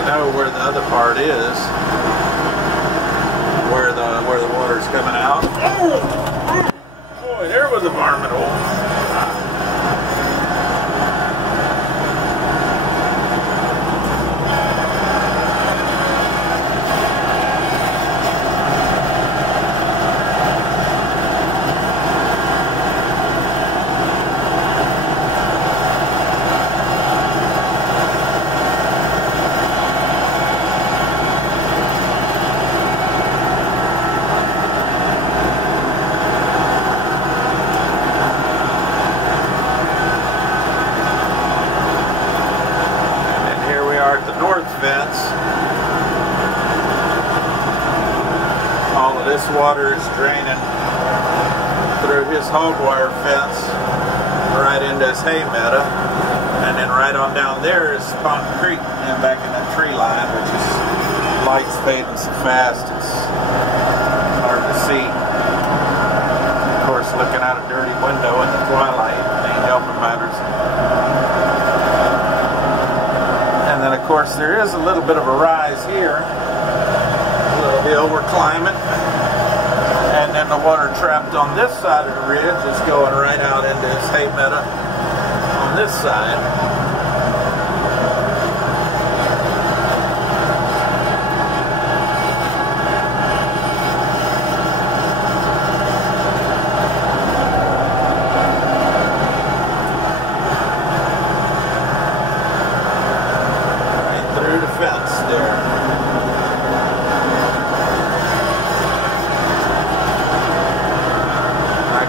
to know where the other part is, where the water's coming out. Oh, boy, there was a varmint hole. Fence. All of this water is draining through his hog wire fence right into his hay meadow, and then right on down there is Pond Creek and back in that tree line, which is lights fading so fast it's hard to see. Of course, looking out a dirty window in the twilight ain't helping matters. And then of course there is a little bit of a rise here, a little hill we're climbing, and then the water trapped on this side of the ridge is going right out into his hay meadow on this side.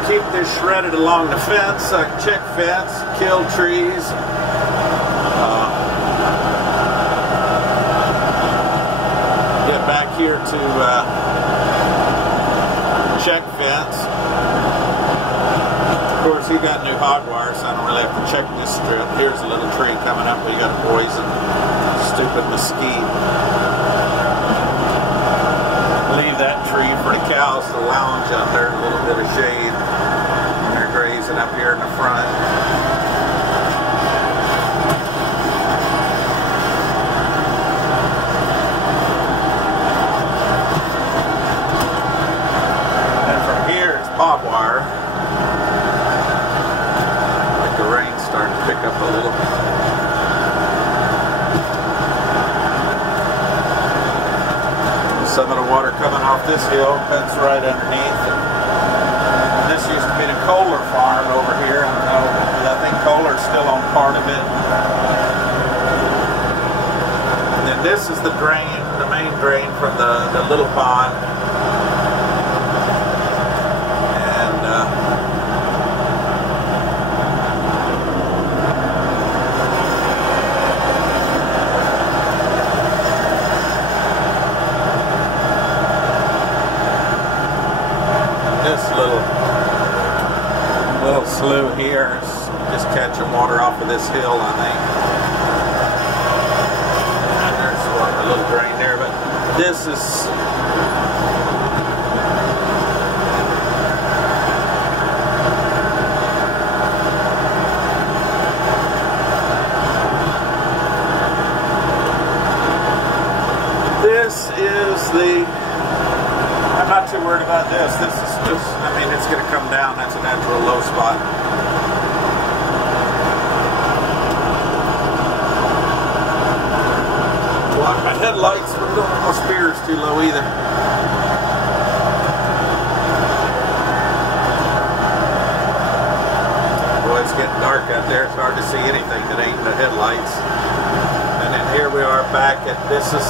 Keep this shredded along the fence. I can check fence, kill trees. Get back here to check fence. Of course, he got new hog wire, so I don't really have to check this strip. Here's a little tree coming up. We got a poison, stupid mesquite. Leave that tree for the cows to lounge under, a little bit of shade. They're grazing up here in the front. And from here it's bob wire. I think the rain's starting to pick up a little. Some of the water coming off this hill cuts right underneath. And this used to be the Kohler farm over here. I don't know, but I think Kohler's still on part of it. And then this is the drain, the main drain from the little pond. Little slough here is just catching water off of this hill, I think. And there's a little drain there, but this is I'm not too worried about this. This is just, I mean, it's going to come down. That's a natural low spot. Block my headlights, but don't want my spears too low either. Boy, it's getting dark out there. It's hard to see anything that ain't the headlights. And then here we are back at this is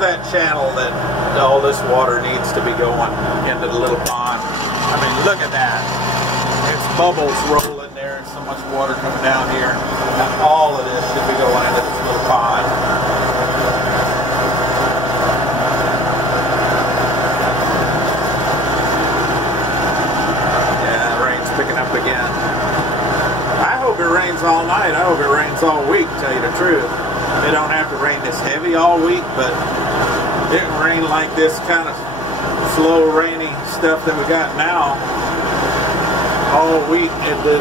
that channel that all this water needs to be going into the little pond. I mean, look at that. It's bubbles rolling there. So much water coming down here. And all of this should be going into this little pond. Yeah, the rain's picking up again. I hope it rains all night. I hope it rains all week, to tell you the truth. It don't have to rain this heavy all week, but it can rain like this kind of slow, rainy stuff that we got now all week.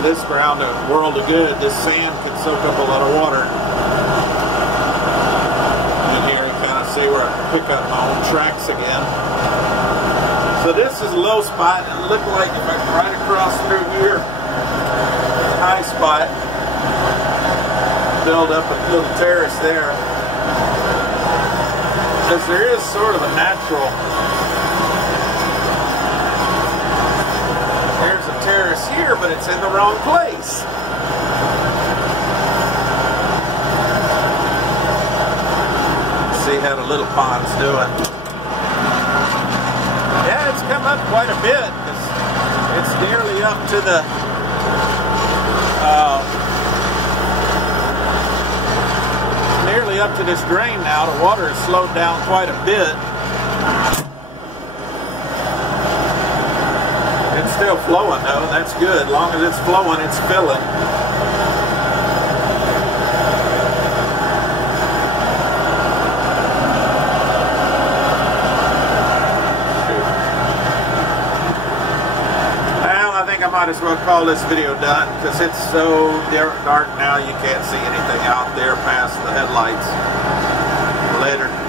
This ground a world of good. This sand could soak up a lot of water. pick up my own tracks again. So this is a low spot, and it looked like if I can right across through here, high spot, build up a little terrace there. Because there is sort of a natural, there's a terrace here, but it's in the wrong place. See how the little pond's doing. Yeah, it's come up quite a bit because it's nearly up to the this drain now. The water has slowed down quite a bit. It's still flowing though, that's good. As long as it's flowing, it's filling. I might as well call this video done because it's so dark now you can't see anything out there past the headlights. Later.